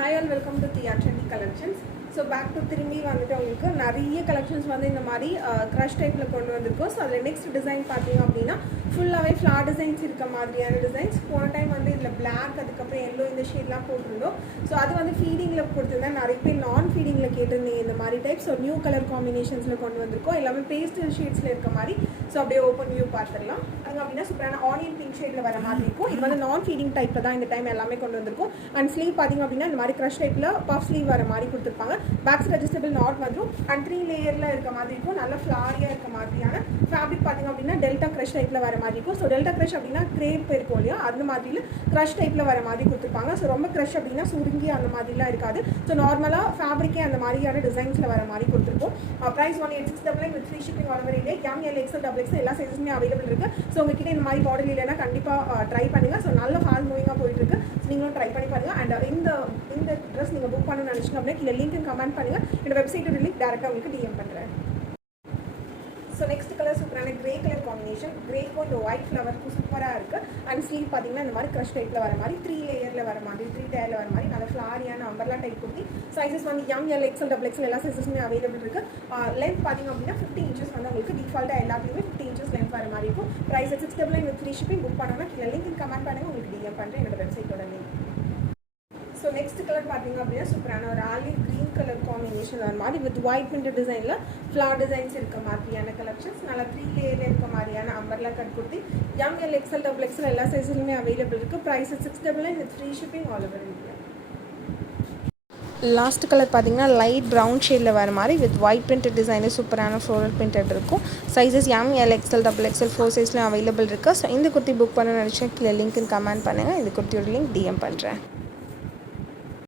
Hi all, welcome to Tia Trendy Collections. So back to திரும்பி வந்துட்டு அவங்களுக்கு நிறைய கலெக்ஷன்ஸ் வந்து இந்த மாதிரி க்ரஷ் டைப்பில் கொண்டு வந்திருக்கோம். ஸோ அதில் நெக்ஸ்ட் டிசைன் பார்த்தீங்க அப்படின்னா ஃபுல்லாகவே ஃப்ளார் டிசைன்ஸ் இருக்க மாதிரியான டிசைன்ஸ். போன டைம் வந்து இதில் பிளாக் அதுக்கப்புறம் எல்லோ இந்த ஷேட்லாம் போட்டிருந்தோம். ஸோ அது வந்து ஃபீடிங்கில் கொடுத்துருந்தேன். நிறைய பேர் நான் ஃபீடிங்கில் கேட்டிருந்தீங்க இந்த மாதிரி டைப். ஸோ நியூ கலர் காம்பினேஷன்ஸில் கொண்டு வந்திருக்கோம். எல்லாமே பேஸ்டல் ஷேட்ஸில் இருக்க மாதிரி. ஸோ அப்படியே ஓப்பன் வியூ பார்த்துடலாம். அது அப்படின்னா சூப்பரான ஆனியன் பிங்க் ஷேடில் வர மாதிரி இருக்கும். இது வந்து நான் ஃபீடிங் டைப்பில் தான் இந்த டைம் எல்லாமே கொண்டு வந்திருக்கும். அண்ட் ஸ்லீவ் பார்த்தீங்க அப்படின்னா இந்த மாதிரி க்ரஷ் டைப்பில் பஃப் ஸ்லீவ் வர மாதிரி கொடுத்துருப்பாங்க. பேக் சைடு அட்ஜஸ்டபிள் நாட் வந்துடும். அண்ட் 3 லேயரில் இருக்க மாதிரி இருக்கும். நல்ல ஃப்ளாரியாக இருக்க மாதிரியான ஃபேப்ரிக் பார்த்தீங்க அப்படின்னா டெல்டா க்ரஷ் டைப்பில் வர மாதிரி இருக்கும். ஸோ டெல்டா க்ரஷ் அப்படின்னா கிரேப் இருக்கும் இல்லையா, அந்த மாதிரியில் க்ரஷ் டைப்பில் வர மாதிரி கொடுத்துருப்பாங்க. ஸோ ரொம்ப க்ரஷ் அப்படின்னா சுருங்கி அந்த மாதிரிலாம் இருக்காது. ஸோ நார்மலாக ஃபேப்ரிக்கே அந்த மாதிரியான டிசைன்ஸில் வர மாதிரி கொடுத்துருக்கோம். Price 1869 with free shipping all over India. ML XL XXL எல்லா சைஸுமே அவைலபிள் இருக்குது. ஸோ உங்ககிட்ட இந்த மாதிரி மாடல் இல்லைன்னா கண்டிப்பாக ட்ரை பண்ணுங்கள். ஸோ நல்ல ஃபாஸ்ட் மூவிங்காக போயிட்டுருக்கு. நீங்களும் ட்ரை பண்ணி பாருங்கள். அண்ட் இந்த ட்ரெஸ் நீங்கள் புக் பண்ணணும்னு நினச்சிங்க அப்படின்னா கீழே லிங்க் கமெண்ட் பண்ணுங்கள். என்னோட வெப்சைட்டோட லிங்க் டேரெக்டாக உங்களுக்கு DM பண்ணுறேன். ஸோ நெக்ஸ்ட் கலர் சூப்பரான கிரே கலர் காம்பினேஷன். கிரேக்கும் இந்த ஒயிட் ஃப்ளவருக்கும் சூப்பராக இருக்குது. அண்ட் ஸ்லீவ் பார்த்தீங்கன்னா இந்த மாதிரி க்ரஷ் டைப்பில் வர மாதிரி 3 லேயரில் வர மாதிரி 3 டயரில் வர மாதிரி நல்ல ஃப்ளாரியான அம்பர்லா டைப் குர்த்தி. சைஸஸ் வந்து ML XL XXL எல்லா சைஸஸுமே அவைலபிள் இருக்குது. லென்த் பார்த்தீங்க அப்படின்னா 50 inches வந்து உங்களுக்கு டிஃபால்ட்டாக எல்லாத்துலேயுமே 50 inches லென்த் வர மாதிரி இருக்கும். Price 699 with free shipping. Book பண்ணோன்னா கீழே லிங்க் கமெண்ட் பண்ணுங்கள், உங்களுக்கு DM பண்ணுறேன் என்னோட வெப்சைட்டோட லிங்க். ஸோ நெக்ஸ்ட் கலர் பார்த்தீங்க அப்படின்னா சூப்பரான ஒரு ஆலிவ் க்ரீன் கலர் காம்பினேஷன் வர மாதிரி வித் ஒயிட் பிரிண்ட் டிசைனில் ஃப்ளார் டிசைன்ஸ் இருக்க மாதிரியான கலெக்ஷன்ஸ். நல்லா 3 லேயரில் இருக்க மாதிரியான umbrella cut kurti. ML XL XXL எல்லா சைஸுமே அவைலபிள் இருக்குது. Price 699 with free shipping all over India. Last colour பார்த்தீங்கன்னா லைட் ப்ரௌன் ஷேடில் வர மாதிரி வித் ஒயிட் பிரிண்டட் டிசைனில் சூப்பரான ஃப்ளோரல் பிரிண்டட் இருக்கும். சைஸஸ் ML XL XXL 4 சைஸ்லையும் அவைலபிள் இருக்குது. ஸோ இந்த குர்த்தி புக் பண்ண நினச்சா கீழே லிங்க்னு கமெண்ட் பண்ணுங்கள். இந்த குர்த்தியோட லிங்க் DM பண்ணுறேன்.